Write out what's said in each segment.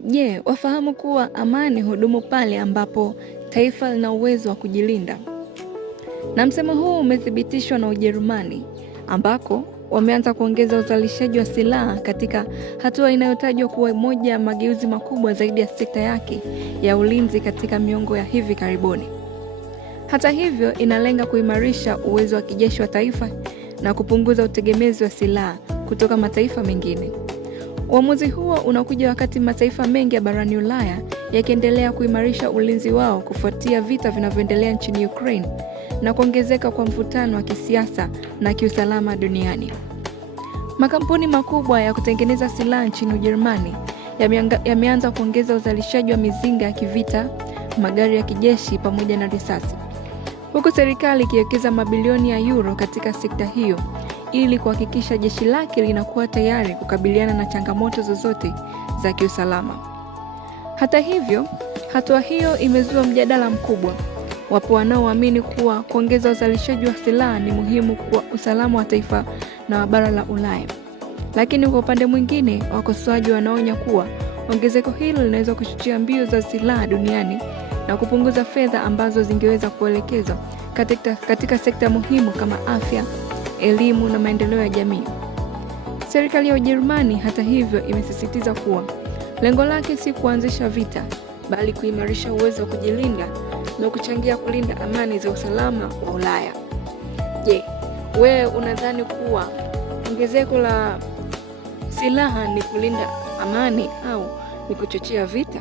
Je, wafahamu kuwa amani hudumu pale ambapo taifa lina uwezo wa kujilinda? Na msemo huu umethibitishwa na Ujerumani ambako wameanza kuongeza uzalishaji wa silaha katika hatua inayotajwa kuwa moja ya mageuzi makubwa zaidi ya sekta yake ya ulinzi katika miongo ya hivi karibuni. Hata hivyo, inalenga kuimarisha uwezo wa kijeshi wa taifa na kupunguza utegemezi wa silaha kutoka mataifa mengine. Uamuzi huo unakuja wakati mataifa mengi ya barani Ulaya yakiendelea kuimarisha ulinzi wao kufuatia vita vinavyoendelea nchini Ukraine na kuongezeka kwa mvutano wa kisiasa na kiusalama duniani. Makampuni makubwa ya kutengeneza silaha nchini Ujerumani yameanza kuongeza uzalishaji wa mizinga ya kivita, magari ya kijeshi pamoja na risasi, huku serikali ikiwekeza mabilioni ya euro katika sekta hiyo ili kuhakikisha jeshi lake linakuwa tayari kukabiliana na changamoto zozote za kiusalama. Hata hivyo, hatua hiyo imezua mjadala mkubwa. Wapo wanaoamini kuwa kuongeza uzalishaji wa silaha ni muhimu kwa usalama wa taifa na wa bara la Ulaya. Lakini kwa upande mwingine, wakosoaji wanaonya kuwa ongezeko hilo linaweza kuchochea mbio za silaha duniani na kupunguza fedha ambazo zingeweza kuelekezwa katika sekta muhimu kama afya, elimu na maendeleo ya jamii. Serikali ya Ujerumani hata hivyo imesisitiza kuwa lengo lake si kuanzisha vita, bali kuimarisha uwezo wa kujilinda na kuchangia kulinda amani za usalama wa Ulaya. Je, wewe unadhani kuwa ongezeko la silaha ni kulinda amani au ni kuchochea vita?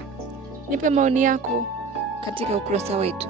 Nipe maoni yako katika ukurasa wetu.